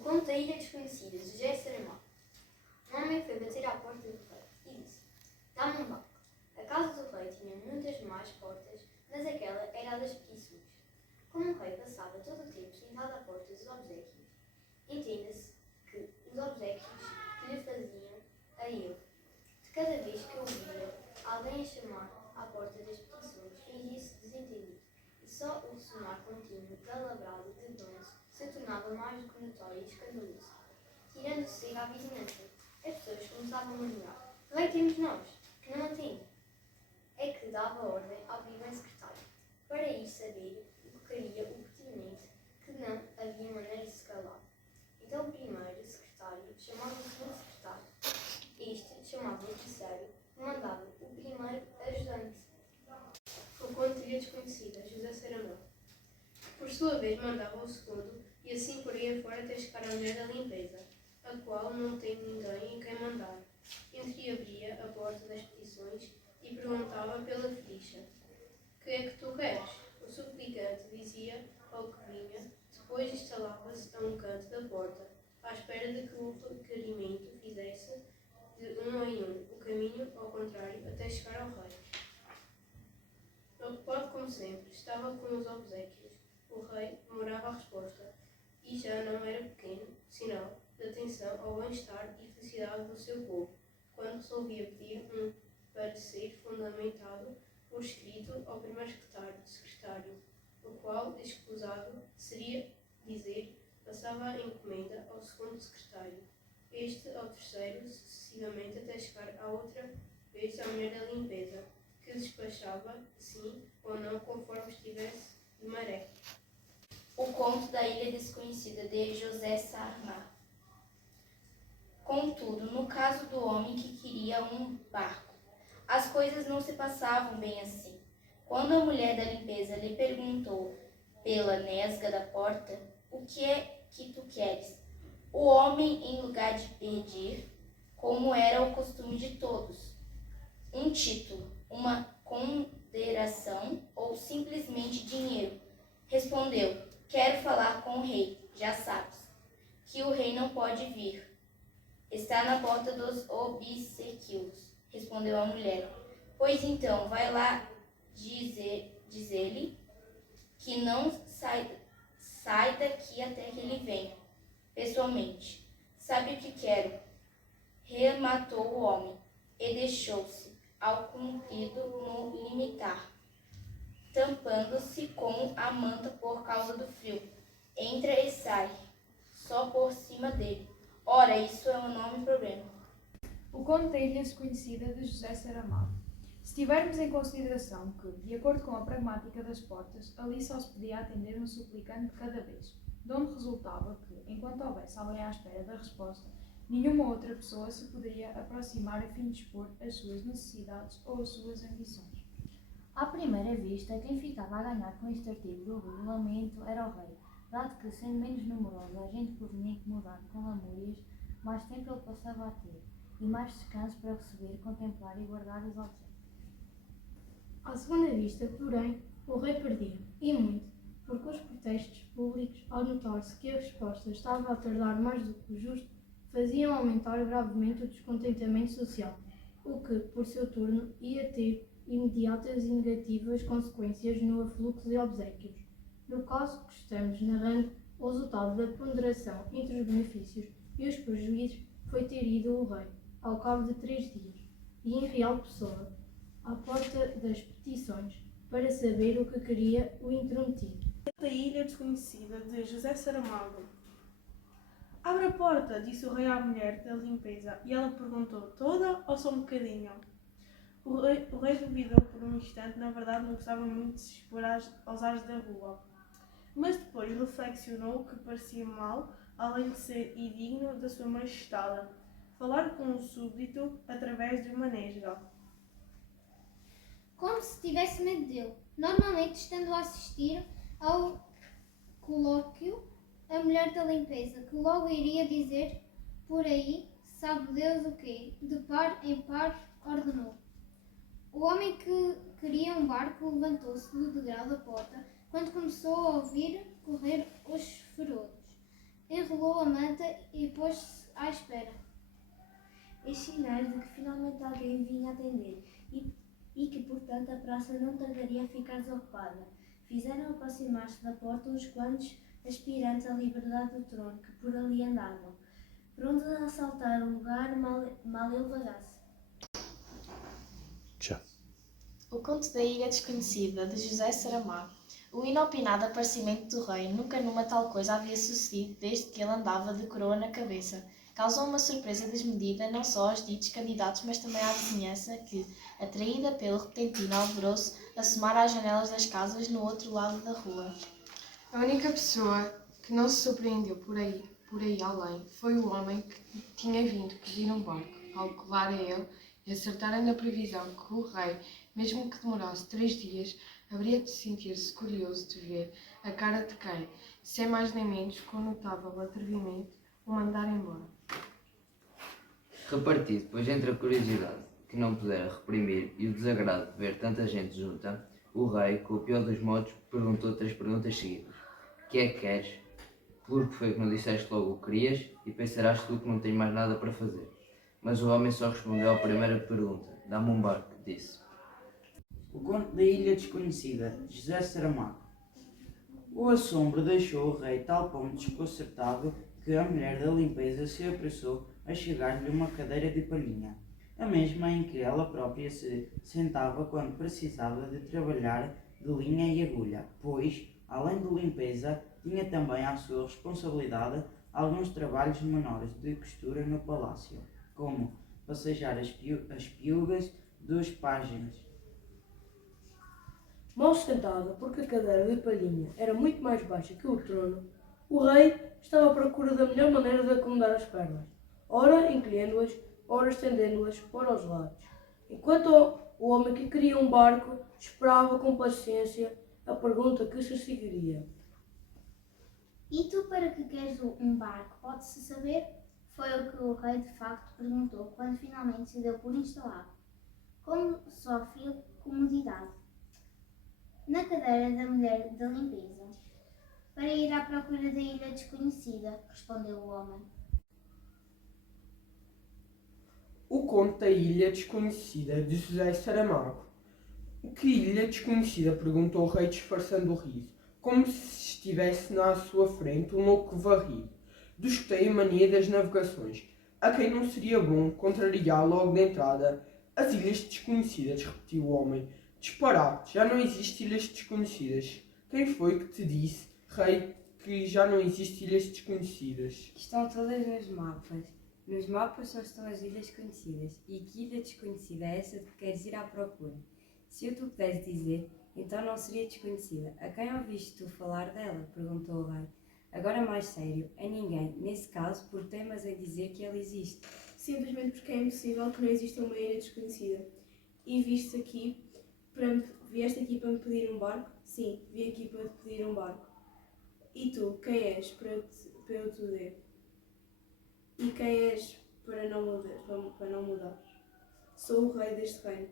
O conto da Ilha Desconhecida, de José Saramago. Um homem foi bater à porta do rei e disse: Dá-me um barco. A casa do rei tinha muitas más portas, mas aquela era a das petições. Como o rei passava todo o tempo sentado à porta dos obséquios, entenda-se que os obséquios que lhe faziam a ele, de cada vez que ouvia alguém a chamar à porta das petições, fingia-se desentendido, e só o sonar contínuo da labrada de bronze se tornava mais do que notório e escandaloso. Tirando sossego à vizinhança, as pessoas começavam a murmurar: Rei temos nós, que não atende. É que dava ordem ao primeiro secretário para ir saber o que queria o pertinente, que não havia maneira de se calar. Então o primeiro secretário chamava o segundo secretário. Este chamava o terceiro e mandava o primeiro ajudante. O conto de Ilha Desconhecida, José Saramago. Por sua vez mandava o segundo e assim por aí afora até chegar à mulher da limpeza, a qual não tem ninguém em quem mandar. Entreabria a porta das petições e perguntava pela ficha: Que é que tu queres? O suplicante dizia ao que vinha, depois instalava-se a um canto da porta, à espera de que o requerimento fizesse de um em um o caminho ao contrário até chegar ao rei. Ocupado como sempre, estava com os obséquios. O rei demorava a resposta, e já não era pequeno sinal de atenção ao bem-estar e felicidade do seu povo, quando resolvia pedir um parecer fundamentado por escrito ao primeiro secretário, o qual, escusado seria dizer, passava a encomenda ao segundo secretário, este ao terceiro, sucessivamente até chegar à outra vez à mulher da limpeza, que despachava, sim ou não, conforme estivesse de maré. O conto da Ilha Desconhecida, de José Saramago. Contudo, no caso do homem que queria um barco, as coisas não se passavam bem assim. Quando a mulher da limpeza lhe perguntou pela nesga da porta: O que é que tu queres? O homem, em lugar de pedir, como era o costume de todos, um título, uma consideração ou simplesmente dinheiro, respondeu: Quero falar com o rei. Já sabes que o rei não pode vir. Está na porta dos obsequios, respondeu a mulher. Pois então, vai lá dizer-lhe que não sai daqui até que ele venha, pessoalmente. Sabe o que quero? Rematou o homem, e deixou-se ao cumprido no limitar, tampando-se com a manta por causa do frio. Entra e sai, só por cima dele. Ora, isso é um enorme problema. O conto da Ilha Desconhecida, de José Saramago. Se tivermos em consideração que, de acordo com a pragmática das portas, ali só se podia atender um suplicante de cada vez, de onde resultava que, enquanto houvesse alguém à espera da resposta, nenhuma outra pessoa se poderia aproximar a fim de expor as suas necessidades ou as suas ambições. À primeira vista, quem ficava a ganhar com este artigo do regulamento era o rei, dado que, sendo menos numerosa a gente que o vinha incomodar com lamúrias, mais tempo ele passava a ter, e mais descanso para receber, contemplar e guardar os objetos. À segunda vista, porém, o rei perdia, e muito, porque os protestos públicos, ao notar-se que a resposta estava a tardar mais do que o justo, faziam aumentar gravemente o descontentamento social, o que, por seu turno, ia ter imediatas e negativas consequências no afluxo de obséquios. No caso que estamos narrando, o resultado da ponderação entre os benefícios e os prejuízos foi ter ido o rei, ao cabo de 3 dias, e em real pessoa, à porta das petições, para saber o que queria o intrometido. A Ilha Desconhecida, de José Saramago. Abre a porta, disse o rei à mulher da limpeza, e ela perguntou: Toda ou só um bocadinho? O rei duvidou por um instante, na verdade não gostava muito de se expor aos ares da rua. Mas depois reflexionou que parecia mal, além de ser indigno da sua majestade, falar com um súbdito através de uma nesga. Como se tivesse medo dele. Normalmente, estando a assistir ao colóquio, a mulher da limpeza, que logo iria dizer por aí, sabe Deus o quê, de par em par, ordenou. O homem que queria um barco levantou-se do degrau da porta quando começou a ouvir correr os ferodos. enrolou a manta e pôs-se à espera. Em sinais de que finalmente alguém vinha atender e que, portanto, a praça não tardaria a ficar desocupada. Fizeram aproximar-se da porta uns quantos aspirantes à liberdade do trono que por ali andavam, prontos a assaltar o lugar mal ele vagasse. O Conto da Ilha Desconhecida, de José Saramago. O inopinado aparecimento do rei nunca numa tal coisa havia sucedido desde que ele andava de coroa na cabeça. Causou uma surpresa desmedida não só aos ditos candidatos, mas também à vizinhança que, atraída pelo repentino alvoroço, assomara às janelas das casas no outro lado da rua. A única pessoa que não se surpreendeu por aí além foi o homem que tinha vindo pedir um barco. Ao colar a ele e acertarem na previsão que o rei, mesmo que demorasse 3 dias, haveria de sentir-se curioso de ver a cara de quem, sem mais nem menos, com notável atrevimento, o mandar embora. Repartido, pois, entre a curiosidade, que não pudera reprimir, e o desagrado de ver tanta gente junta, o rei, com o pior dos modos, perguntou 3 perguntas seguidas. Que é que queres? Porque foi que não disseste logo o que querias, e pensarás tu que não tens mais nada para fazer. Mas o homem só respondeu à primeira pergunta. Dá-me um barco, disse. O Conto da Ilha Desconhecida, de José Saramago. O assombro deixou o rei tal ponto desconcertado que a mulher da limpeza se apressou a chegar-lhe uma cadeira de palhinha, a mesma em que ela própria se sentava quando precisava de trabalhar de linha e agulha, pois, além de limpeza, tinha também à sua responsabilidade alguns trabalhos menores de costura no palácio, como passejar as piugas dos pajens. Mal sentada, porque a cadeira de palhinha era muito mais baixa que o trono, o rei estava à procura da melhor maneira de acomodar as pernas, ora encolhendo-as, ora estendendo-as para os lados, enquanto o homem que queria um barco esperava com paciência a pergunta que se seguiria. E tu para que queres um barco, pode-se saber? Foi o que o rei de facto perguntou quando finalmente se deu por instalado, como sofre comodidade, na cadeira da mulher da limpeza. Para ir à procura da ilha desconhecida, respondeu o homem. O Conto da Ilha Desconhecida, de José Saramago. O que ilha desconhecida? Perguntou o rei, disfarçando o riso, como se estivesse à sua frente um louco varrido. Desgostei a mania das navegações, a quem não seria bom contrariar logo de entrada as ilhas desconhecidas, repetiu o homem. Disparate, já não existem ilhas desconhecidas. Quem foi que te disse, rei, que já não existem ilhas desconhecidas? Estão todas nos mapas. Nos mapas só estão as ilhas conhecidas. E que ilha desconhecida é essa de que queres ir à procura? Se eu te pudesse dizer, então não seria desconhecida. A quem ouviste tu falar dela? Perguntou o rei. Agora mais sério, a ninguém, nesse caso, por temas em dizer que ela existe. Simplesmente porque é impossível que não exista uma ilha desconhecida. E vieste aqui vieste aqui para me pedir um barco? Sim, vim aqui para te pedir um barco. E tu, quem és para eu te der? E quem és para não mudar? Sou o rei deste reino.